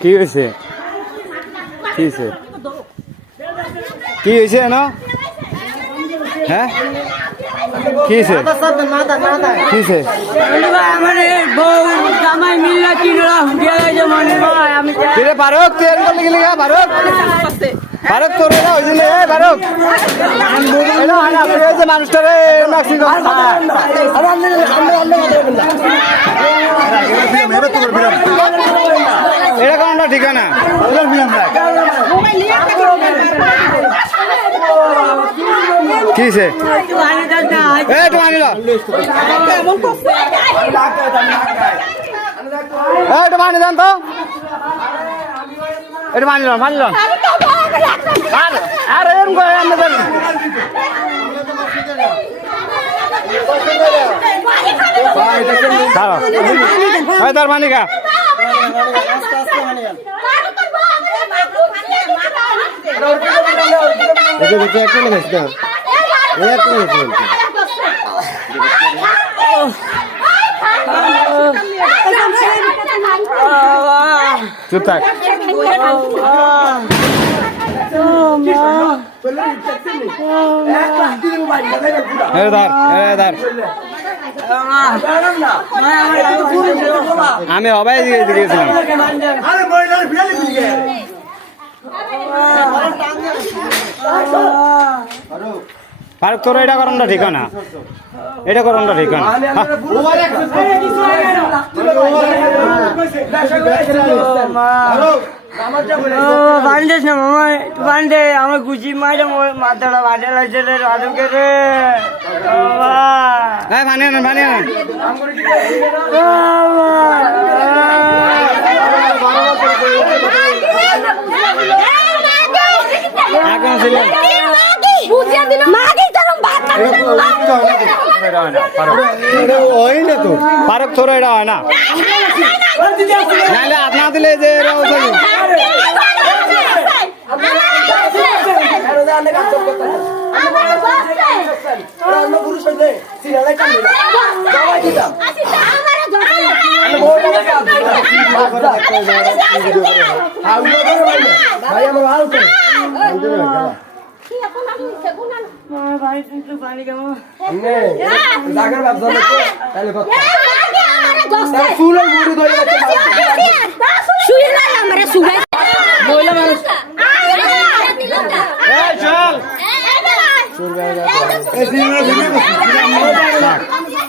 কি হয়েছে কি হয়েছে কি হয়েছে না হ্যাঁ কি হয়েছে কি হয়েছে ফারুক তুই এরকম লিখে লিখা ফারুক ফারুক তোর এটা হয়েছিল ফারুক মানুষটারে এটা কোনটা ঠিকানা কিসে একটু মানিল একটু মানি দেন তো একটু মানিল মানিল আর এরকম করে আমাদের তার মানিকা চুপ থাক আমি হবাই দিয়েছিলাম ফারুক তোর এটা করণটা ঠিক না এটা করণটা ঠিক না আমার গুচি মাইরে মাথাটা বাজে লাগছে রে রাজুকে রে বানিয়ে না বানিয়ে না ফারুক তোর এটা হয় না নাহলে আপনা দিলে যে চল